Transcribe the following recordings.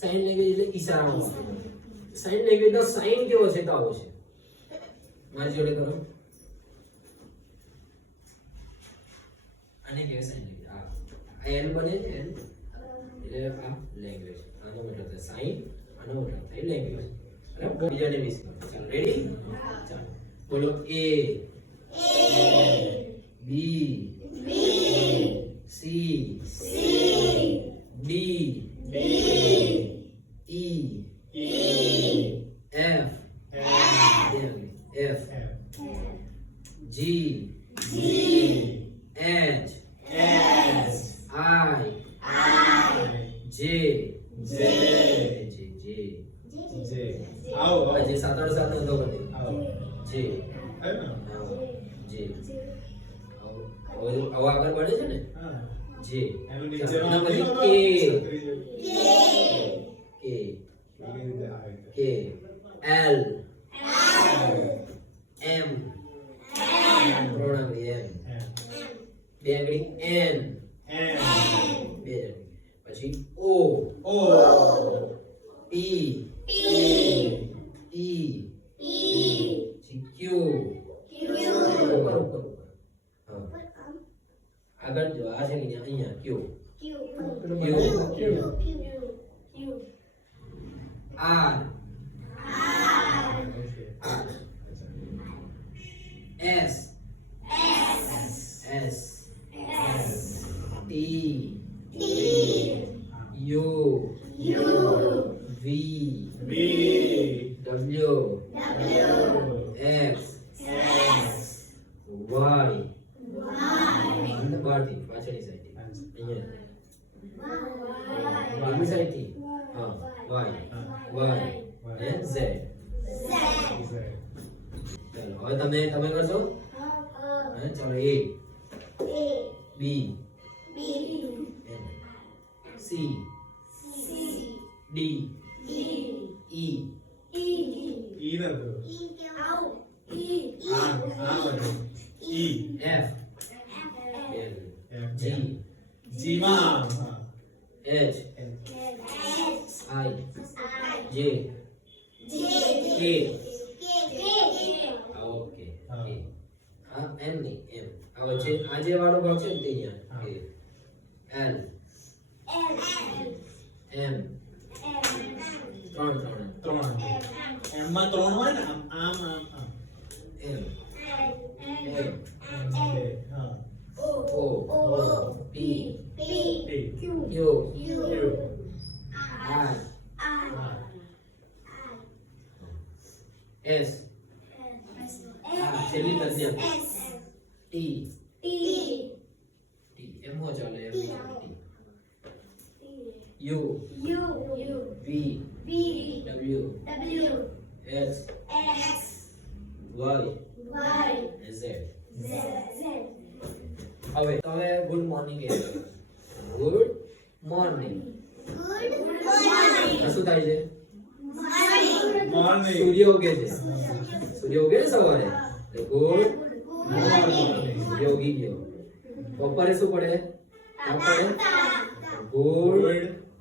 Sign language એટલે ઈશારામાં વાત કરવી. સાઇન લેંગ્વેજનો સાઇન કેવો છે તો આવો છે. મારી જોડે કરો. આને કહેવાય સાઇન લેંગ્વેજ. આ એલ બને છે એલ એટલે આ લેંગ્વેજ. આનો મતલબ થાય સાઇન, આનો મતલબ થાય લેંગ્વેજ. બરાબર. બીજાને વિશે ચાલો રેડી. ચાલો બોલો A B C D E F G H I J આવો જે 7-8 નોંધો બધી જે જે હવે આગળ बढ़े છે ને જે એનું એના પછી કે એલ એમ પ્રોનાઉન એમ બે આંગળી એન બે પછી ઓ પી ઈ ક્યુ આગળ જો આ છે કે અહીંયા Q R S T U V W X Y અંદર બહારથી પાછળની સાઈડથી અહીંયા આગળની સાઈડથી હા વાય અને ઝેડ. ચાલો હવે તમે કરશો. હા ચાલો A B C D E F G H I J K okay આ એમ નહીં એમ આ વચ્ચે આ જે વાળો ભાગ છે ને તે અહીંયા એલ એમ ત્રણ એમમાં 3 હોય ને આમ એમ ઓ પી ક્યુ યુ આઈ એસ છેલ્લી તજ્ઞ ટી એમ હો ચાલે એમ T U V W X Y Z. હવે તમે ગુડ મોર્નિંગ એ ગુડ મોર્નિંગ શું થાય છે? મોર્નિંગ સૂર્ય ઉગે છે. સૂર્ય ઉગે ને સવારે ગુડ મોર્નિંગ. સૂર્ય ઉગી ગયો. બપોરે શું પડે? Good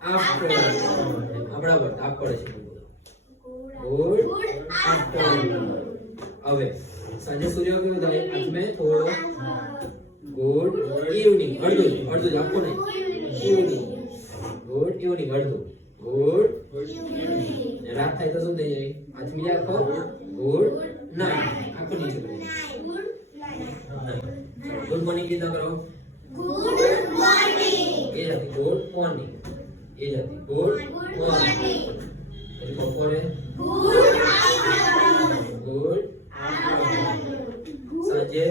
afternoon. આપણા પર આપ પડે છે ગુડ આફ્ટરનૂન. હવે સાંજે સૂર્ય કેવો થાય? આજમે થોડો ગુડ ઇવનિંગ. અડધું આખો નહીં ઇવનિંગ. ગુડ ઇવનિંગ અડધું. ગુડ રાત થાય તો શું થઈ જાય? આથમી આખો ગુડ નાઈટ. આખો નીચે પડી જાય. ગુડ મોર્નિંગ કીધા કરો. એ જાતી ગુડ મોર્નિંગ. એ જાતી ગુડ મોર્નિંગ. પછી બપોરે ગુડ સાંજે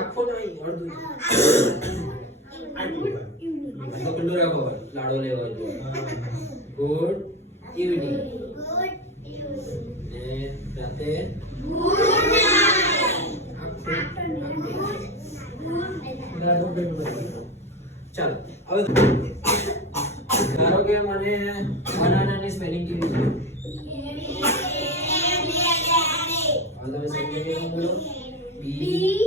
આખો નહીં અડધું. તો પેલું રાખો લાડો લેવા જોઈએ. Good evening. ને રાતે ચાલો હવે ધારો કે મને બનાનાની સ્પેલિંગ કેવી છે? હવે તમે સમજી બોલો. બી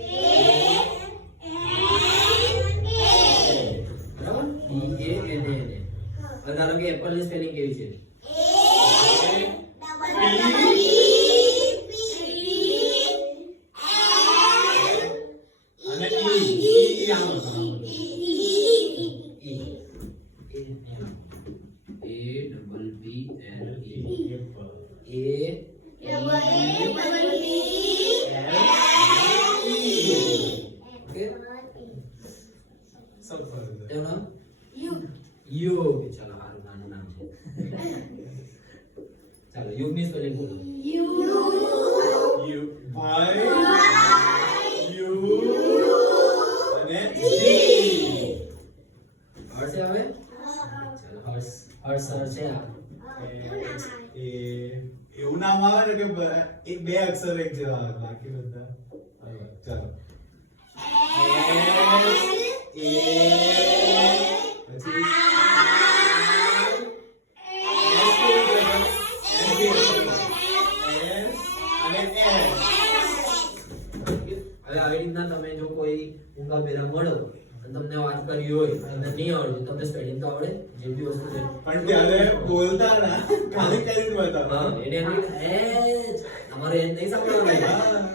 A ઓકે सब फर्क है તેનું નામ યુગ. ચાલો હારું નાનું નામ છે. ચાલો યુગની સ્પેલિંગ બોલો. you by you અને હર્ષ આવે. ચાલો હર્ષ હર્ષ છે આ. એ એવું નામ આવે ને કે એક બે અક્ષર એક જેવા આવે બાકી બધા અલગ. ચાલો S A પછી અને હવે આવી રીતના તમે જો કોઈ ઊંઘા પેલા મળો અને તમને વાત કરી હોય તમને નહીં આવડે તમને સ્પેલિંગ તો આવડે જે બી વસ્તુ છે પણ ત્યારે બોલતા ના ખાલી કરીને બતાવો હા એને એમ કે, એ જ. અમારે એ જ નહીં સાંભળવાનું.